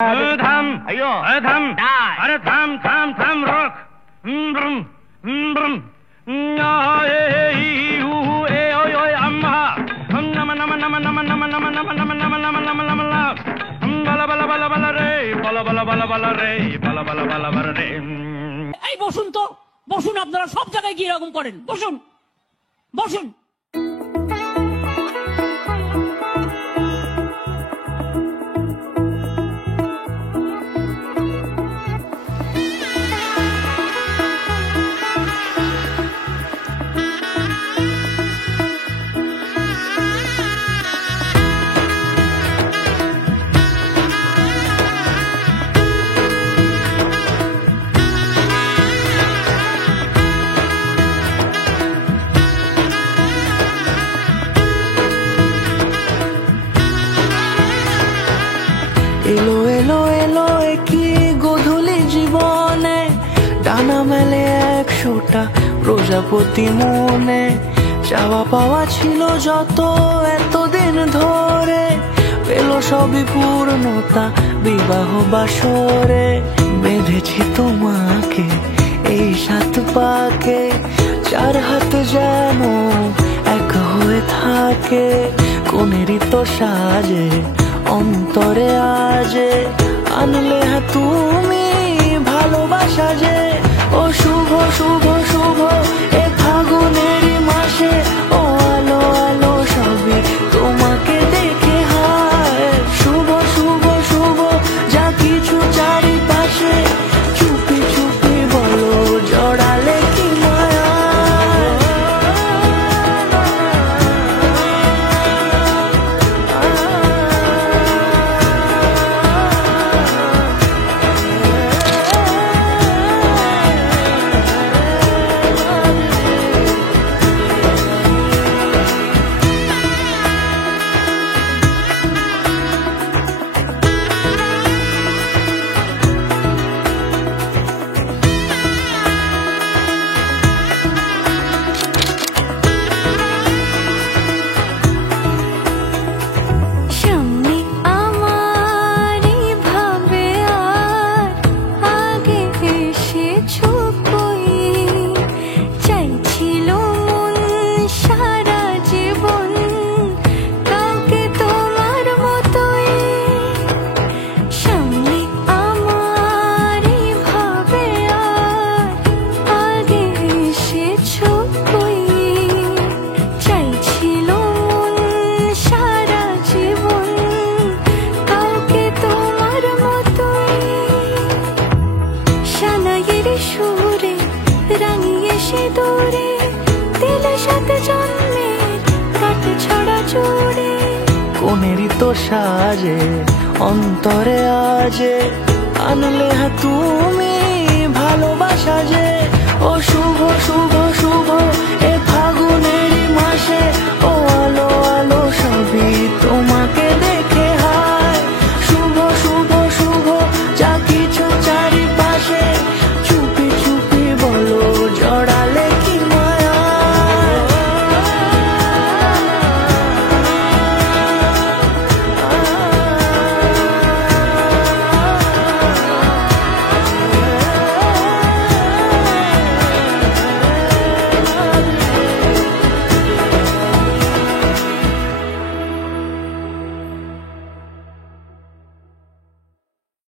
থাম अयो থাম ডাই। আরে থাম থাম থাম রক আম্মা নম নম নম নম নম নম নম নম নম নম নম নম বলা বলা বলা বলা রে বলা বলা বলা বলা রে বলা বলা বলা বলা রে। এই বসুন তো, বসুন। আপনারা সব জায়গায় গিয়ে এরকম করেন। বসুন বসুন। এলো এলো এলো কি গধূলি জীবনে, ডানা মেলে 100টা প্রজাপতি মনে। চাওয়া পাওয়া ছিল যত এতদিন ধরে, পেল সবই পূর্ণতা বিবাহ বাসরে। বেঁধেছি তোমাকে এই 7 পাকে, 4 হাত যেন এক হয়ে থাকে। কোনেরই তো সাজে অন্তরে আজে, আনলে হ্যাঁ তুমি ভালোবাসা যে। ও শুভ শুভ শুভ এ ফাগুনেরই মাসে, ও আলো আলো সবই তোমাকে দেখে হয়। শুভ শুভ শুভ যা কিছু চারিপাশে, চুপি চুপি বলো জড়ালে কি মায়া। কোনেরই তো সাজে অন্তরে আজে, আনলে হ্যাঁ তুমি ভালোবাসা যে। ও শুভ শুভ শুভ